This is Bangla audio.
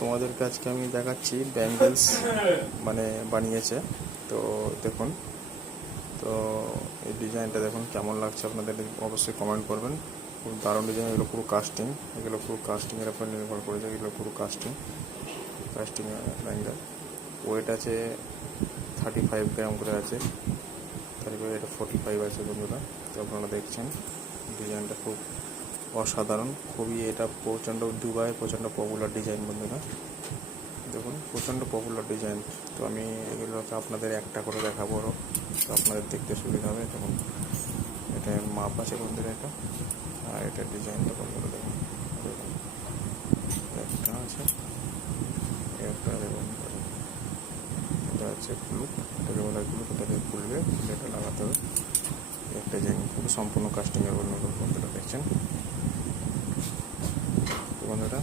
তোমাদেরকে আজকে আমি দেখাচ্ছি ব্যাঙ্গেলস মানে বানিয়েছে। তো দেখুন, তো এই ডিজাইনটা দেখুন কেমন লাগছে আপনাদের, অবশ্যই কমেন্ট করবেন। খুব দারুণ ডিজাইন, এগুলো পুরো কাস্টিং, এগুলো পুরো কাস্টিংয়ের উপর নির্ভর করেছে। এগুলো পুরো কাস্টিং ব্যাঙ্গেল। ওয়েট আছে 35 গ্রাম করে আছে, 35, এটা 45 আছে বন্ধুরা। তো আপনারা দেখছেন ডিজাইনটা খুব অসাধারণ, খুবই এটা দুবাই প্রচণ্ড পপুলার ডিজাইন বন্ধুরা। দেখুন প্রচণ্ড পপুলার ডিজাইন। তো আমি এগুলোকে আপনাদের একটা করে দেখাবো, তো আপনাদের দেখতে সুবিধা হবে। দেখুন এটার মাপ আছে বন্ধুরা, এটা আর এটার ডিজাইনটা বন্ধুরা দেখুন। দেখুন একটা আছে, একটা দেখুন, এটা হচ্ছে ক্লুপ, এটাকে বলা ক্লুপ। এটাকে খুলবে, এটা লাগাতে হবে। একটা ডিজাইন খুবই সম্পূর্ণ কাস্টিংয়ের বন্ধুরা দেখছেন বন্ধুরা।